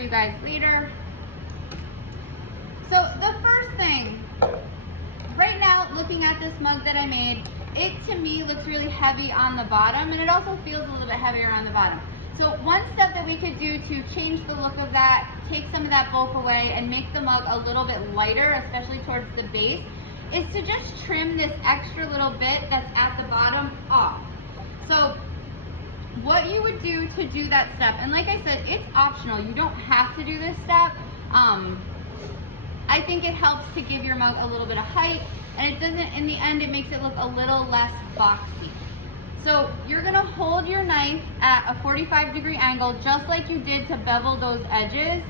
you guys later. So the first thing, right now, looking at this mug that I made, it to me looks really heavy on the bottom, and it also feels a little bit heavier on the bottom. So one step that we could do to change the look of that, take some of that bulk away and make the mug a little bit lighter, especially towards the base, is to just trim this extra little bit that's at the bottom off. So what you would do to do that step, and like I said, it's optional, you don't have to do this step. I think it helps to give your mug a little bit of height, and it doesn't, in the end, it makes it look a little less boxy. So you're gonna hold your knife at a 45-degree angle, just like you did to bevel those edges,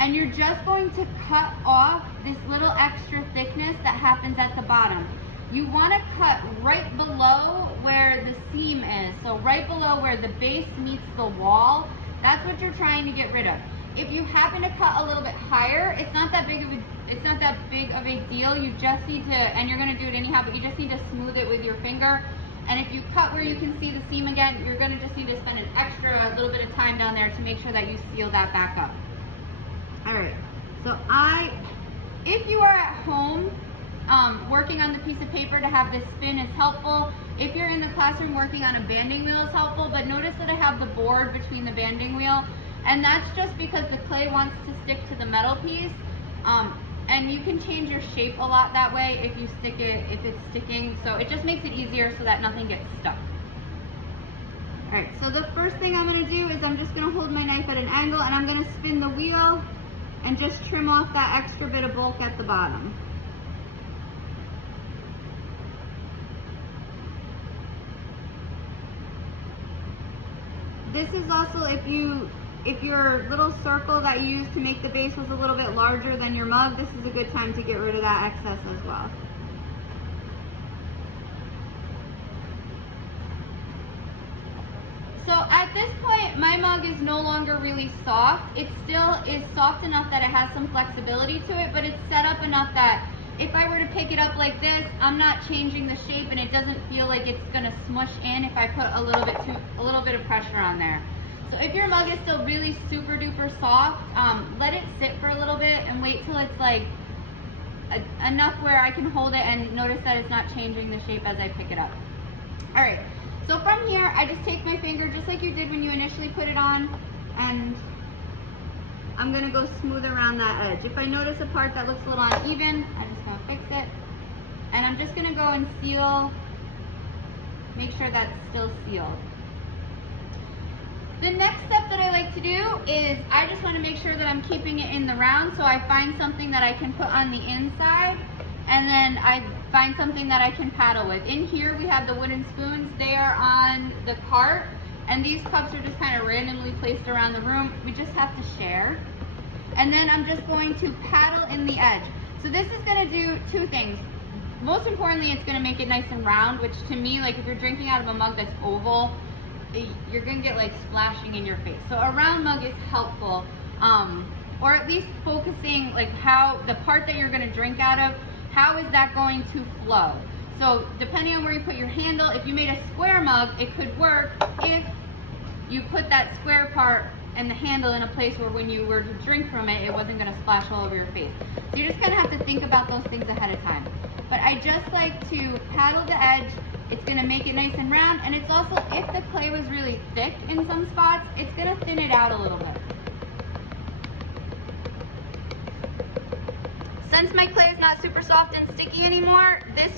and you're just going to cut off this little extra thickness that happens at the bottom. You wanna cut right below where the seam is, so right below where the base meets the wall, that's what you're trying to get rid of. If you happen to cut a little bit higher, it's not that big of a deal. You just need to, and you're gonna do it anyhow, but you just need to smooth it with your finger. And if you cut where you can see the seam again, you're gonna just need to spend an extra little bit of time down there to make sure that you seal that back up. All right, so if you are at home working on the piece of paper, to have this spin is helpful. If you're in the classroom working on a banding wheel is helpful, but notice that I have the board between the banding wheel, and that's just because the clay wants to stick to the metal piece. And you can change your shape a lot that way if you stick it, if it's sticking. So it just makes it easier so that nothing gets stuck. All right, so the first thing I'm gonna do is I'm just gonna hold my knife at an angle, and I'm gonna spin the wheel and just trim off that extra bit of bulk at the bottom. This is also if your little circle that you used to make the base was a little bit larger than your mug, this is a good time to get rid of that excess as well. So at this point, my mug is no longer really soft. It still is soft enough that it has some flexibility to it, but it's set up enough that if I were to pick it up like this, I'm not changing the shape, and it doesn't feel like it's gonna smush in if I put a little bit of pressure on there. So if your mug is still really super duper soft, let it sit for a little bit and wait till it's like enough where I can hold it and notice that it's not changing the shape as I pick it up. All right, so from here, I just take my finger just like you did when you initially put it on, and I'm gonna go smooth around that edge. If I notice a part that looks a little uneven, I'm just gonna fix it. And I'm just gonna go and seal, make sure that's still sealed. The next step that I like to do is I just want to make sure that I'm keeping it in the round, so I find something that I can put on the inside, and then I find something that I can paddle with. In here we have the wooden spoons. They are on the cart, and these cups are just kind of randomly placed around the room. We just have to share. And then I'm just going to paddle in the edge. So this is going to do two things. Most importantly, it's going to make it nice and round, which to me, like if you're drinking out of a mug that's oval, you're gonna get like splashing in your face. So a round mug is helpful, or at least focusing like how the part that you're gonna drink out of, how is that going to flow? So depending on where you put your handle, if you made a square mug, it could work if you put that square part and the handle in a place where when you were to drink from it, it wasn't gonna splash all over your face. So you just kind of have to think about those things ahead of time. But I just like to paddle the edge. It's gonna make it nice and round, and it's also, if the clay was really thick in some spots, it's gonna thin it out a little bit. Since my clay is not super soft and sticky anymore, this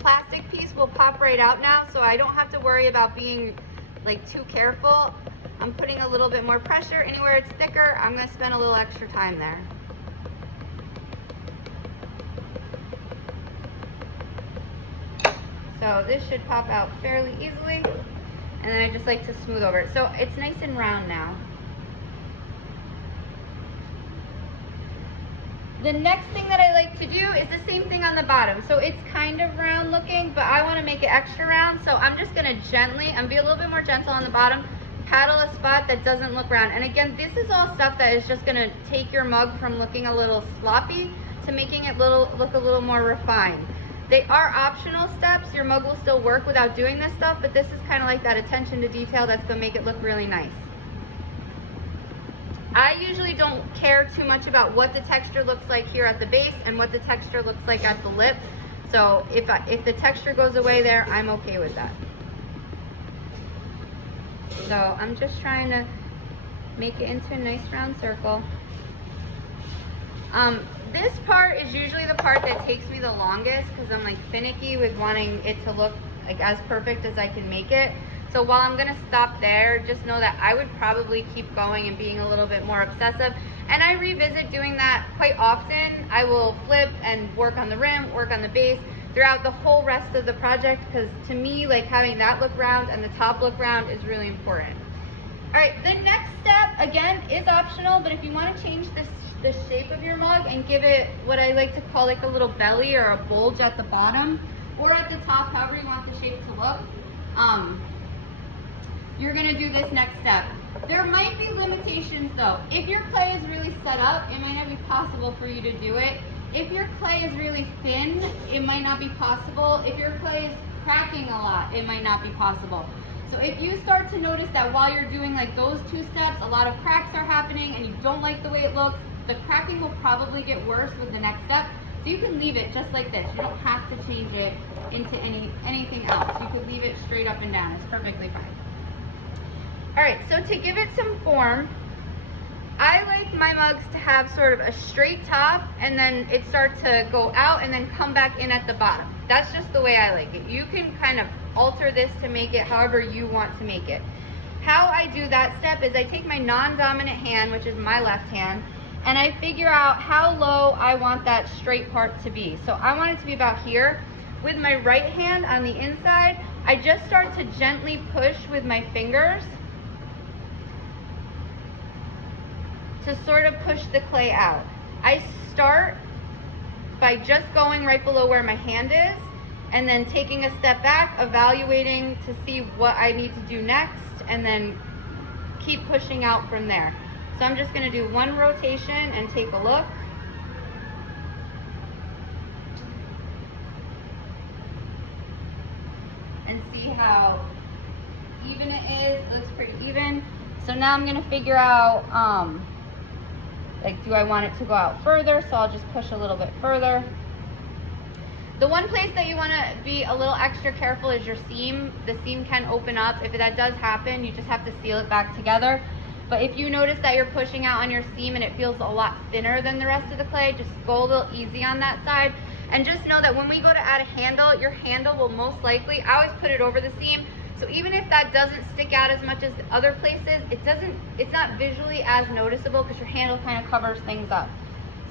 plastic piece will pop right out now, so I don't have to worry about being like too careful. I'm putting a little bit more pressure. Anywhere it's thicker, I'm gonna spend a little extra time there. So this should pop out fairly easily, and then I just like to smooth over it. So it's nice and round now. The next thing that I like to do is the same thing on the bottom. So it's kind of round looking, but I want to make it extra round. So I'm just going to gently, and be a little bit more gentle on the bottom, paddle a spot that doesn't look round. And again, this is all stuff that is just going to take your mug from looking a little sloppy to making it look a little more refined. They are optional steps. Your mug will still work without doing this stuff, but this is kind of like that attention to detail that's going to make it look really nice. I usually don't care too much about what the texture looks like here at the base and what the texture looks like at the lip. So if the texture goes away there, I'm okay with that. So I'm just trying to make it into a nice round circle. This part is usually the part that takes me the longest because I'm like finicky with wanting it to look like as perfect as I can make it. So while I'm gonna stop there, just know that I would probably keep going and being a little bit more obsessive. And I revisit doing that quite often. I will flip and work on the rim, work on the base throughout the whole rest of the project, because to me, like having that look round and the top look round is really important. All right, the next step, again, is optional, but if you want to change the shape of your mug and give it what I like to call like a little belly or a bulge at the bottom or at the top, however you want the shape to look, you're going to do this next step. There might be limitations though. If your clay is really set up, it might not be possible for you to do it. If your clay is really thin, it might not be possible. If your clay is cracking a lot, it might not be possible. So if you start to notice that while you're doing like those two steps, a lot of cracks are happening and you don't like the way it looks, the cracking will probably get worse with the next step. So you can leave it just like this. You don't have to change it into anything else. You could leave it straight up and down. It's perfectly fine. All right, so to give it some form, I like my mugs to have sort of a straight top and then it starts to go out and then come back in at the bottom. That's just the way I like it. You can kind of alter this to make it however you want to make it. How I do that step is I take my non-dominant hand, which is my left hand, and I figure out how low I want that straight part to be. So I want it to be about here. With my right hand on the inside, I just start to gently push with my fingers to sort of push the clay out. I start by just going right below where my hand is and then taking a step back, evaluating to see what I need to do next, and then keep pushing out from there. So I'm just gonna do one rotation and take a look. And see how even it is. It looks pretty even. So now I'm gonna figure out, like, do I want it to go out further? So I'll just push a little bit further. The one place that you want to be a little extra careful is your seam. The seam can open up. If that does happen, you just have to seal it back together. But if you notice that you're pushing out on your seam and it feels a lot thinner than the rest of the clay, just go a little easy on that side. And just know that when we go to add a handle, your handle will most likely, I always put it over the seam. So even if that doesn't stick out as much as other places, it's not visually as noticeable because your handle kind of covers things up.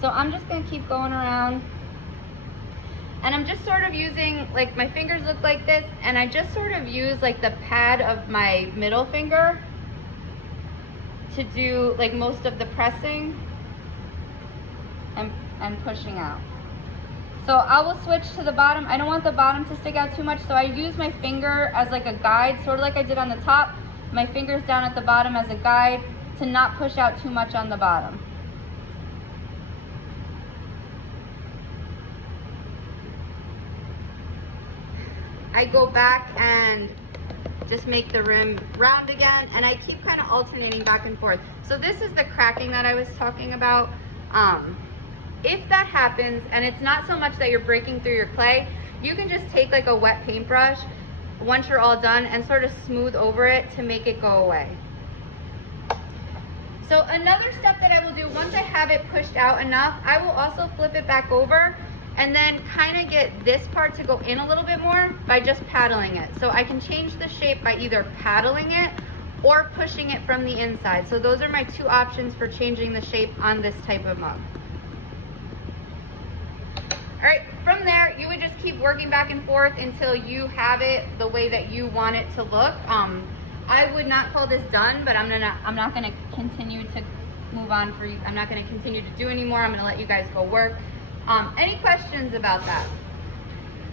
So I'm just going to keep going around. And I'm just sort of using, like, my fingers look like this, and I just sort of use like the pad of my middle finger to do like most of the pressing and pushing out. So I will switch to the bottom. I don't want the bottom to stick out too much, so I use my finger as like a guide, sort of like I did on the top. My finger's down at the bottom as a guide to not push out too much on the bottom. I go back and just make the rim round again, and I keep kind of alternating back and forth. So this is the cracking that I was talking about. If that happens, and it's not so much that you're breaking through your clay, you can just take like a wet paintbrush once you're all done and sort of smooth over it to make it go away. So another step that I will do once I have it pushed out enough, I will also flip it back over and then kind of get this part to go in a little bit more by just paddling it. So I can change the shape by either paddling it or pushing it from the inside. So those are my two options for changing the shape on this type of mug. All right, from there, you would just keep working back and forth until you have it the way that you want it to look. I would not call this done, but I'm not gonna continue to move on for you. I'm not gonna continue to do anymore. I'm gonna let you guys go work. Any questions about that?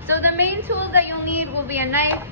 So the main tools that you'll need will be a knife,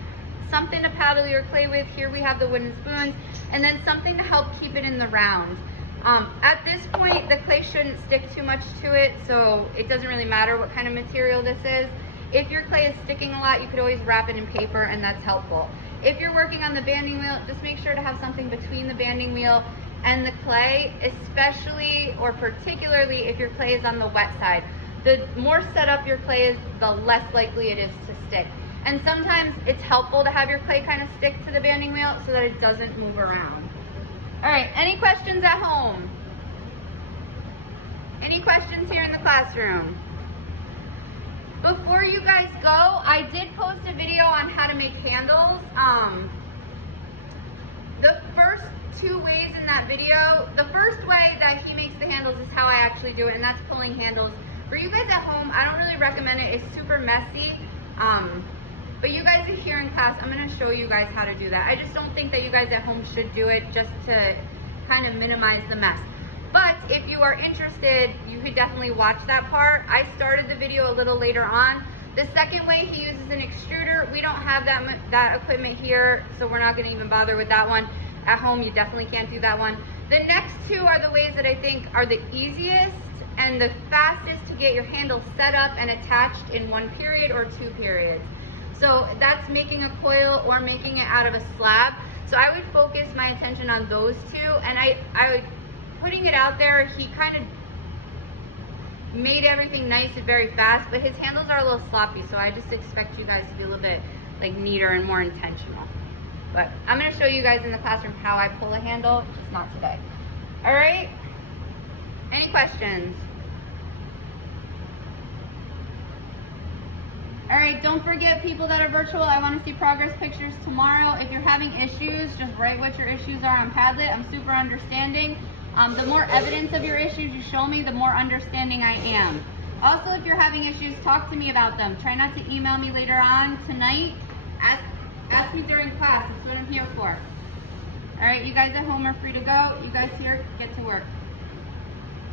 something to paddle your clay with. Here we have the wooden spoons, and then something to help keep it in the round. At this point, the clay shouldn't stick too much to it, so it doesn't really matter what kind of material this is. If your clay is sticking a lot, you could always wrap it in paper, and that's helpful. If you're working on the banding wheel, just make sure to have something between the banding wheel and the clay, especially or particularly if your clay is on the wet side. The more set up your clay is, the less likely it is to stick. And sometimes it's helpful to have your clay kind of stick to the banding wheel so that it doesn't move around. All right, any questions at home? Any questions here in the classroom? Before you guys go, I did post a video on how to make handles. The first 2 ways in that video, the first way that he makes the handles is how I actually do it, and that's pulling handles. For you guys at home, I don't really recommend it. It's super messy. But you guys are here in class, I'm gonna show you guys how to do that. I just don't think that you guys at home should do it just to kind of minimize the mess. But if you are interested, you could definitely watch that part. I started the video a little later on. The second way, he uses an extruder. We don't have that equipment here, so we're not gonna even bother with that one. At home, you definitely can't do that one. The next 2 are the ways that I think are the easiest and the fastest to get your handle set up and attached in 1 period or 2 periods. So that's making a coil or making it out of a slab. So I would focus my attention on those 2, and I would, putting it out there, he kind of made everything nice and very fast, but his handles are a little sloppy, so I just expect you guys to be a little bit like neater and more intentional. But I'm gonna show you guys in the classroom how I pull a handle, just not today. All right, any questions? All right, don't forget, people that are virtual, I want to see progress pictures tomorrow. If you're having issues, just write what your issues are on Padlet. I'm super understanding. The more evidence of your issues you show me, the more understanding I am. Also, if you're having issues, talk to me about them. Try not to email me later on tonight. Ask me during class. That's what I'm here for. All right, you guys at home are free to go. You guys here, get to work.